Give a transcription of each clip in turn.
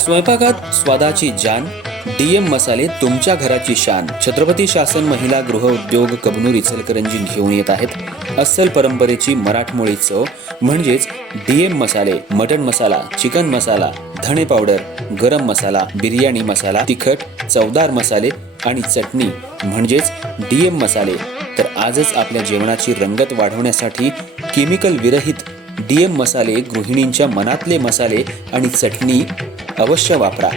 स्वयंपाकात स्वादाची जान, डीएम मसाले तुमच्या घराची शान. छत्रपती शासन महिला गृह उद्योग कबनूर इचलकरंजी घेऊन येत आहेत अस्सल परंपरेची मराठमोळी चव म्हणजेच डीएम मसाले. मटन मसाला, चिकन मसाला, धणे पावडर, गरम मसाला, बिर्याणी मसाला, तिखट चवदार मसाले आणि चटणी म्हणजेच डीएम मसाले. तर आजच आपल्या जेवणाची रंगत वाढवण्यासाठी केमिकल विरहित डीएम मसाले, गृहिणींच्या मनातले मसाले आणि चटणी अवश्य वापरा.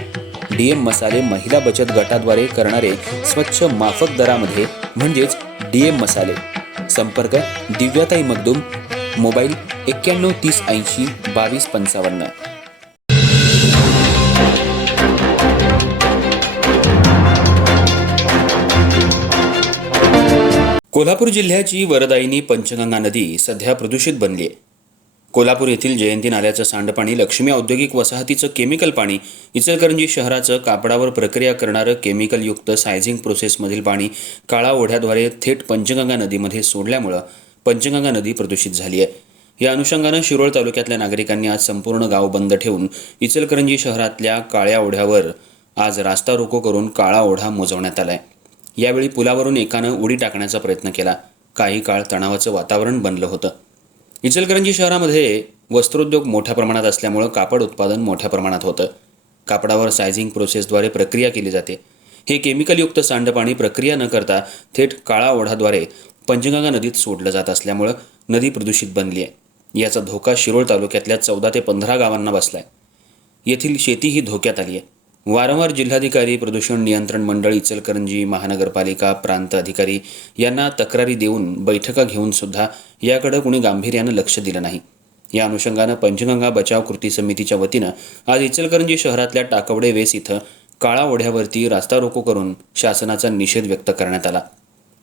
डीएम मसाले महिला बचत गटाद्वारे करणारे स्वच्छ माफक दरामध्ये म्हणजेच डीएम मसाले. संपर्क दिव्याताई मगदूम, मोबाईल 91 30 80 22 55. कोल्हापूर जिल्ह्याची वरदायिनी पंचगंगा नदी सध्या प्रदूषित बनली आहे. कोल्हापूर येथील जयंती नाल्याचं सांडपाणी, लक्ष्मी औद्योगिक वसाहतीचं केमिकल पाणी, इचलकरंजी शहराचं कापडावर प्रक्रिया करणारं केमिकलयुक्त सायझिंग प्रोसेसमधील पाणी काळा ओढ्याद्वारे थेट पंचगंगा नदीमध्ये सोडल्यामुळं पंचगंगा नदी प्रदूषित झाली आहे. या अनुषंगानं शिरोळ तालुक्यातल्या नागरिकांनी आज संपूर्ण गाव बंद ठेवून इचलकरंजी शहरातल्या काळ्या ओढ्यावर आज रास्ता रोको करून काळा ओढा मोजवण्यात आलाय. यावेळी पुलावरून एकानं उडी टाकण्याचा प्रयत्न केला. काही काळ तणावाचं वातावरण बनलं होतं. इचलकरंजी शहरामध्ये वस्त्रोद्योग मोठ्या प्रमाणात असल्यामुळं कापड उत्पादन मोठ्या प्रमाणात होतं. कापडावर सायझिंग प्रोसेसद्वारे प्रक्रिया केली जाते. हे केमिकलयुक्त सांडपाणी प्रक्रिया न करता थेट काळा ओढ्याद्वारे पंचगंगा नदीत सोडलं जात असल्यामुळं नदी प्रदूषित बनली आहे. याचा धोका शिरोळ तालुक्यातल्या 14 ते 15 गावांना बसलाय. येथील शेतीही धोक्यात आली आहे. वारंवार जिल्हाधिकारी, प्रदूषण नियंत्रण मंडळ, इचलकरंजी महानगरपालिका, प्रांत अधिकारी यांना तक्रारी देऊन बैठका घेऊन सुद्धा याकडे कुणी गांभीर्यानं लक्ष दिलं नाही. या अनुषंगानं पंचगंगा बचाव कृती समितीच्या वतीनं आज इचलकरंजी शहरातल्या टाकवडे वेस इथं काळा ओढ्यावरती रास्ता रोको करून शासनाचा निषेध व्यक्त करण्यात आला.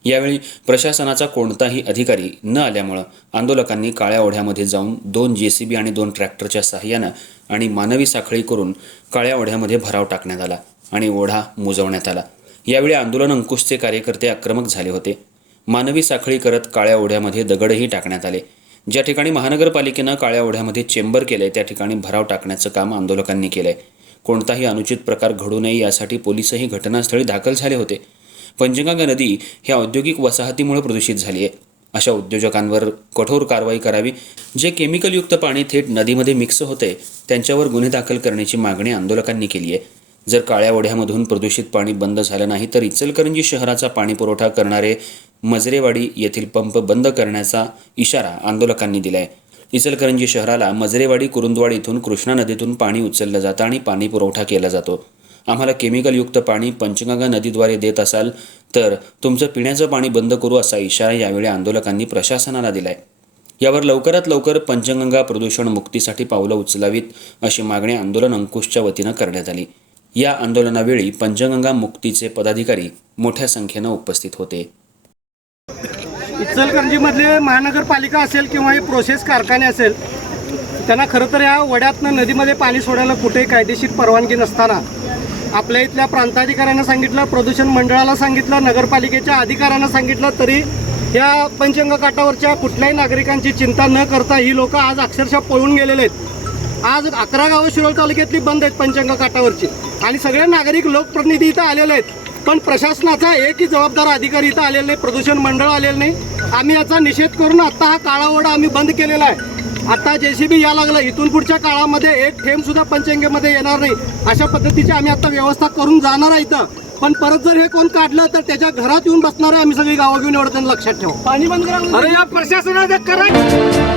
यावेळी प्रशासनाचा कोणताही अधिकारी न आल्यामुळं आंदोलकांनी काळ्या ओढ्यामध्ये जाऊन 2 JCB आणि 2 ट्रॅक्टरच्या सहाय्यानं आणि मानवी साखळी करून काळ्या ओढ्यामध्ये भराव टाकण्यात आला आणि ओढा मुजवण्यात आला. यावेळी आंदोलन अंकुशचे कार्यकर्ते आक्रमक झाले होते. मानवी साखळी करत काळ्या ओढ्यामध्ये दगडही टाकण्यात आले. ज्या ठिकाणी महानगरपालिकेनं काळ्या ओढ्यामध्ये चेंबर केलंय त्या ठिकाणी भराव टाकण्याचं काम आंदोलकांनी केलंय. कोणताही अनुचित प्रकार घडू नये यासाठी पोलिसही घटनास्थळी दाखल झाले होते. पंचगंगा नदी ह्या औद्योगिक वसाहतीमुळे प्रदूषित झाली आहे. अशा उद्योजकांवर कठोर कारवाई करावी. जे केमिकलयुक्त पाणी थेट नदीमध्ये मिक्स होते त्यांच्यावर गुन्हे दाखल करण्याची मागणी आंदोलकांनी केली आहे. जर काळ्या ओढ्यामधून प्रदूषित पाणी बंद झालं नाही तर इचलकरंजी शहराचा पाणी पुरवठा करणारे मजरेवाडी येथील पंप बंद करण्याचा इशारा आंदोलकांनी दिला आहे. इचलकरंजी शहराला मजरेवाडी, कुरुंदवाड इथून कृष्णा नदीतून पाणी उचललं जातं आणि पाणी पुरवठा केला जातो. आम्हाला केमिकलयुक्त पाणी पंचगंगा नदीद्वारे देत असाल तर तुमचं पिण्याचं पाणी बंद करू असा इशारा यावेळी आंदोलकांनी प्रशासनाला दिलाय. यावर लवकरात लवकर पंचगंगा प्रदूषण मुक्तीसाठी पावलं उचलावीत अशी मागणी आंदोलन अंकुशच्या वतीनं करण्यात आली. या आंदोलनावेळी पंचगंगा मुक्तीचे पदाधिकारी मोठ्या संख्येनं उपस्थित होते. इचलकरंजीमधले महानगरपालिका असेल किंवा हे प्रोसेस कारखाने असेल, त्यांना खरं तर या वड्यातनं नदीमध्ये पाणी सोडायला कुठेही कायदेशीर परवानगी नसताना आपल्या इथल्या प्रांताधिकाऱ्यांना सांगितलं, प्रदूषण मंडळाला सांगितलं, नगरपालिकेच्या अधिकाऱ्यांना सांगितलं, तरी या पंचगंगा काठावरच्या कुठल्याही नागरिकांची चिंता न करता ही लोक आज अक्षरशः पळून गेलेले आहेत. आज 11 गावं शिरोळ तालुक्यातली बंद आहेत पंचगंगा काठावरची आणि सगळे नागरिक, लोकप्रतिनिधी इथं आलेले आहेत. पण प्रशासनाचा एकही जबाबदार अधिकारी इथं आलेला नाही, प्रदूषण मंडळ आलेलं नाही. आम्ही याचा निषेध करून आता हा काळा ओढा आम्ही बंद केलेला आहे. आता JCB या लागलं, इथून पुढच्या काळामध्ये एक थेंब सुद्धा पंचगंगेमध्ये येणार नाही अशा पद्धतीची आम्ही आता व्यवस्था करून जाणार आहे इथं. पण परत जर हे कोण काढलं तर त्याच्या घरात येऊन बसणार आहे आम्ही सगळी गावं घेऊन, एवढं त्यांना लक्षात ठेवा. पाणी बंद करा. अरे या प्रशासनाचं करा.